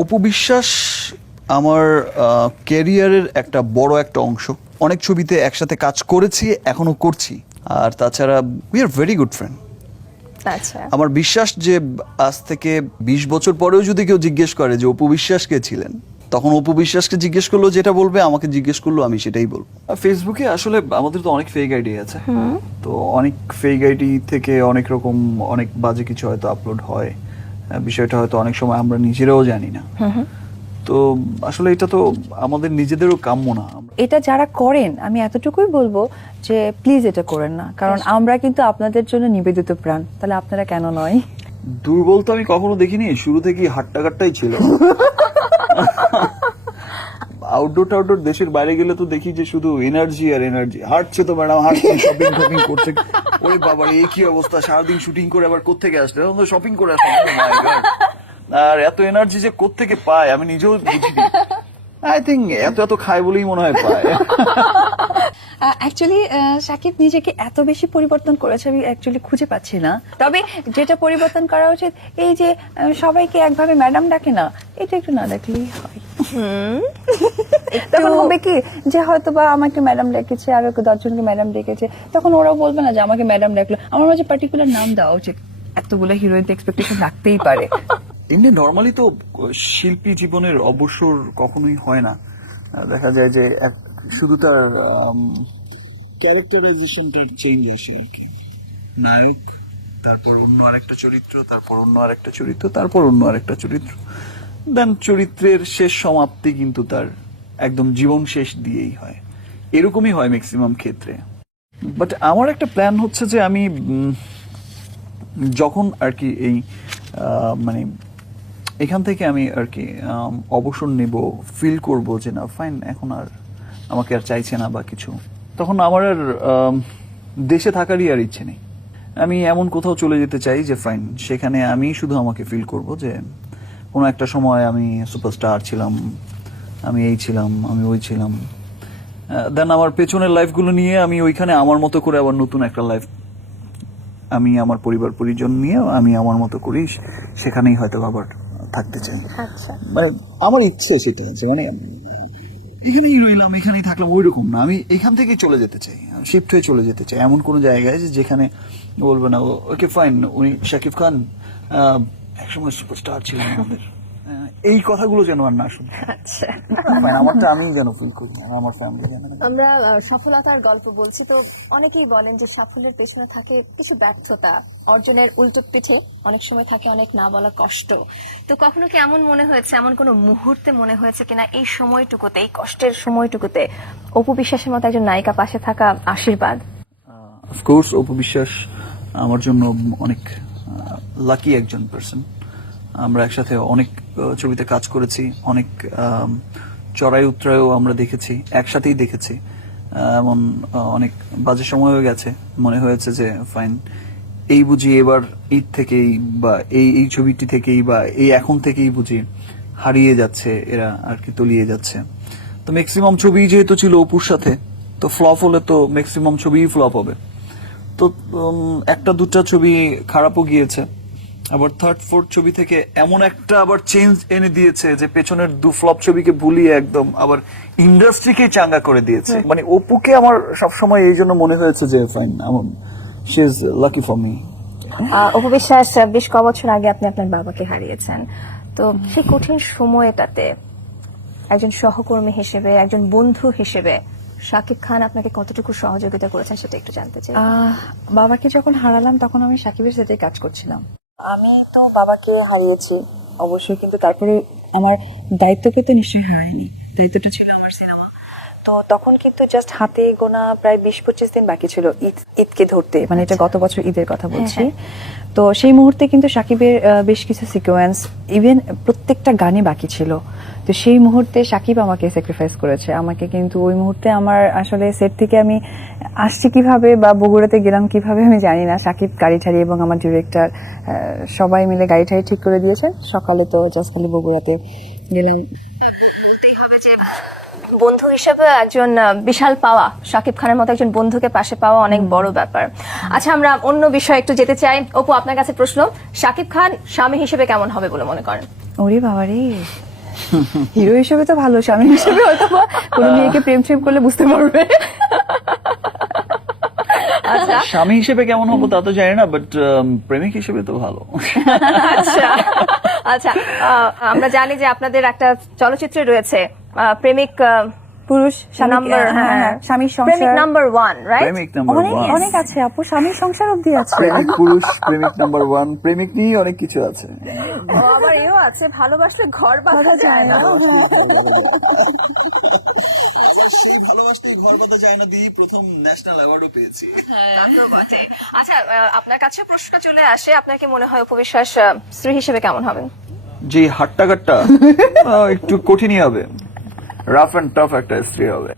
অপু বিশ্বাস আমার ক্যারিয়ারের একটা বড় একটা অংশ। অনেক ছবিতে একসাথে কাজ করেছি এখনও করছি। আর তাছাড়া we are very good friend আচ্ছা। আমার বিশ্বাস যে আজ থেকে বিশ বছর পরেও যদি কেউ জিজ্ঞেস করে যে অপু বিশ্বাস কে ছিলেন তখন অপু বিশ্বাসকে জিজ্ঞেস করল যেটা বলবে আমাকে জিজ্ঞেস করল আমি সেটাই বলব। আর ফেসবুকে আসলে আমাদের তো অনেক ফেক আইডি আছে। তো অনেক ফেক আইডি থেকে অনেক রকম অনেক বাজে কিছু হয়তো আপলোড হয়। বিষয়টা হয়তো অনেক সময় আমরা নিজেরাও জানি না। তো আসলে এটা তো আমাদের নিজেদেরও কাম্য না এটা যারা করেন আমি এতটুকুই বলব যে প্লিজ এটা করেন না। কারণ আমরা কিন্তু আপনাদের জন্য নিবেদিত প্রাণ। তাহলে আপনারা কেন নয়? দুর্বল তো আমি কখনো দেখিনি শুরু থেকেই হাট্টাঘাট্টাই ছিল। আউটডোর টাউটডোর দেশের বাইরে গেলে তো দেখি যে শুধু এনার্জি আর এনার্জি হাঁটছে তো ম্যাডাম হাঁটছে শপিং টপিং করছে। ওরে বাবা এই কি অবস্থা? সারাদিন শুটিং করে আবার কোত্থেকে আসলে? তখন তো শপিং করে আসলে Oh আর এত এনার্জি যে কোত্থেকে পায়? আমি নিজেও বুঝিনি আই থিঙ্ক এত এত খায় বলেই মনে হয় পায়। অ্যাকচুয়ালি সাকিব নিজেকে এত বেশি পরিবর্তন করেছে আমি অ্যাকচুয়ালি খুঁজে পাচ্ছি না। তবে যেটা পরিবর্তন করা উচিত এই যে সবাইকে একভাবে ম্যাডাম ডাকে না এটা একটু না ডাকলেই হয়। তখন হবে কি যে হয়তো বা আমাকে ম্যাডাম ডেকেছে আরও দশজনকে ম্যাডাম ডেকেছে। তখন ওরাও বলবে না যে আমাকে ম্যাডাম ডাকলো। আমার মাঝে পার্টিকুলার নাম দেওয়া উচিত। এতগুলো হিরোইন এক্সপেকটেশন রাখতেই পারে। এমনি নর্মালি তো শিল্পী জীবনের অবসর কখনোই হয় না। দেখা যায় যে এক- শুধু তার ক্যারেক্টারাইজেশনটার চেঞ্জ আসে আর কি। নায়ক তারপর অন্য আরেকটা চরিত্র তারপর অন্য আরেকটা চরিত্র তারপর অন্য আরেকটা চরিত্র। দেন চরিত্রের শেষ সমাপ্তি কিন্তু তার একদম জীবন শেষ দিয়েই হয়। এরকমই হয় ম্যাক্সিমাম ক্ষেত্রে। বাট আমার একটা প্ল্যান হচ্ছে যে আমি যখন আর কি এই মানে এখান থেকে আমি আর কি অবসর নেব ফিল করব যে না ফাইন এখন আর আমাকে আর চাইছে না বা কিছু। তখন আমার আর দেশে থাকারই আর ইচ্ছে নেই। আমি এমন কোথাও চলে যেতে চাই যে ফাইন সেখানে আমি শুধু আমাকে ফিল করব যে কোনো একটা সময় আমি সুপারস্টার ছিলাম আমি এই ছিলাম আমি ওই ছিলাম। দেন আমার পেছনের লাইফগুলো নিয়ে আমি ওইখানে আমার মতো করে আবার নতুন একটা লাইফ আমি আমার পরিবার পরিজন নিয়ে আমি আমার মতো করি সেখানেই হয়তো আবার থাকতে চাই। আচ্ছা। মানে আমার ইচ্ছে সেটাই আছে মানে এখানেই রইলাম এখানেই থাকলাম ওই রকম না। আমি এখান থেকেই চলে যেতে চাই শিফট হয়ে চলে যেতে চাই। এমন কোনো জায়গায় যে যেখানে বলবে না ওকে ফাইন উনি শাকিব খান একসময় সুপারস্টার ছিলেন আমাদের। এই কথাগুলো যেন আর না শুনি। আচ্ছা। আমারটা আমি যেন ফিল করি আর আমার ফ্যামিলি যেন আমরা সফলতার গল্প বলছি তো অনেকেই বলেন যে সাফল্যের পেছনে থাকে কিছু ব্যর্থতা অর্জনের উল্টো পিঠে অনেক সময় থাকে অনেক না বলা কষ্ট। তো কখনো কি এমন মনে হয়েছে এমন কোনো মুহূর্তে মনে হয়েছে কিনা এই সময়টুকুতে এই কষ্টের সময়টুকুতে অপু বিশ্বাসের মতো একজন নায়িকা পাশে থাকা আশীর্বাদ? অফকোর্স অপু বিশ্বাস আমার জন্য অনেক লাকি একজন পার্সন আমরা একসাথে অনেক ছবিতে কাজ করেছি, অনেক চড়াই উত্তরায়ও আমরা দেখেছি, একসাথেই দেখেছি। এমন অনেক বাজে সময়ও গেছে। মনে হয়েছে যে, ফাইন, এই বুঝি এবার ঈদ থেকেই বা এই এই ছবিটি থেকেই বা এই এখন থেকেই বুঝি হারিয়ে যাচ্ছে, এরা আর কি তলিয়ে যাচ্ছে। তো ম্যাক্সিমাম ছবি যেহেতু ছিল অপুর সাথে, তো ফ্লপ হলে তো ম্যাক্সিমাম ছবিই ফ্লপ হবে। তো একটা দুটা ছবি খারাপও গিয়েছে। আবার থার্ড ফোর্থ ছবি থেকে এমন একটা আবার চেঞ্জ এনে দিয়েছে যে পেছনের দু ফ্লপ ছবিকে ভুলিয়ে একদম আবার ইন্ডাস্ট্রিকে চাঙ্গা করে দিয়েছে। মানে অপুকে আমার সবসময় এই জন্য মনে হয়েছে যে ফাইন আমার she is lucky for me Apu Biswas বেশ ক বছর আগে আপনি আপনার বাবাকে হারিয়েছেন। তো সেই কঠিন সময়টাতে একজন সহকর্মী হিসেবে একজন বন্ধু হিসেবে শাকিব খান আপনাকে কতটুকু সহযোগিতা করেছেন সেটা একটু জানতে চাই। আহ, বাবাকে যখন হারালাম তখন আমি সাকিবের সাথে কাজ করছিলাম। আমি তো বাবাকে হারিয়েছি। অবশ্যই কিন্তু তারপরে আমার দায়িত্বকে তো নিশ্চয়ই হারাইনি দায়িত্বটা ছিল আমার সিনেমা তো তখন কিন্তু জাস্ট হাতে গোনা প্রায় বিশ পঁচিশ দিন বাকি ছিল ঈদ ঈদকে ধরতে। মানে এটা গত বছর ঈদের কথা বলছি। তো সেই মুহূর্তে কিন্তু সাকিবের বেশ কিছু সিকোয়েন্স ইভেন প্রত্যেকটা গানে বাকি ছিল। তো সেই মুহূর্তে সাকিব আমাকে স্যাক্রিফাইস করেছে। আমাকে কিন্তু ওই মুহূর্তে আমার আসলে সেট থেকে আমি আসছি কীভাবে বা বগুড়াতে গেলাম কীভাবে আমি জানি না। সাকিব গাড়ি ঠাড়ি এবং আমার ডিরেক্টর সবাই মিলে গাড়ি ঠিক করে দিয়েছে। সকালে তো জাস্ট খালি বগুড়াতে গেলাম। হিসেবে একজন বিশাল পাওয়া শাকিব খানের মতো একজন বন্ধুকে পাশে পাওয়া অনেক বড় ব্যাপার। আচ্ছা আমরা অন্য বিষয়ে একটু যেতে চাই। অপু আপনার কাছে প্রশ্ন শাকিব খান স্বামী হিসেবে কেমন হবে বলে মনে করেন? ওরে বাবা রে। হিরো হিসেবে তো ভালো স্বামী হিসেবে হয়তো কোনো মেয়েকে প্রেম প্রেম করলে বুঝতে পারবে। আচ্ছা। স্বামী হিসেবে কেমন হব তা তো জানি না বাট প্রেমিক হিসেবে তো ভালো। আচ্ছা। আচ্ছা আমরা জানি যে আপনাদের একটা চলচ্চিত্রে রয়েছে আহ, প্রেমিক পুরুষ স্বামী নাম্বার হ্যাঁ হ্যাঁ স্বামীর সংসার। নাম্বার ওয়ান রাইট প্রেমিক নাম্বার অনেক অনেক আছে আপু স্বামীর সংসার অব্দি আছে। প্রেমিক পুরুষ প্রেমিক নাম্বার ওয়ান প্রেমিক নিয়ে অনেক কিছু আছে। আবার এও আছে। ভালোবাসলে ঘর বাঁধা যায় না। সেই ভালোবাসতে ঘর বাঁধা যায় না দিয়ে প্রথম ন্যাশনাল অ্যাওয়ার্ডও পেয়েছি। আচ্ছা আপনার কাছে প্রশ্নটা চলে আসে আপনার কি মনে হয় উপবিশ্বাস স্ত্রী হিসেবে কেমন হবেন? যে হাট্টা একটু কঠিনই হবে। রাফ অ্যান্ড টাফ একটা স্ত্রী হবে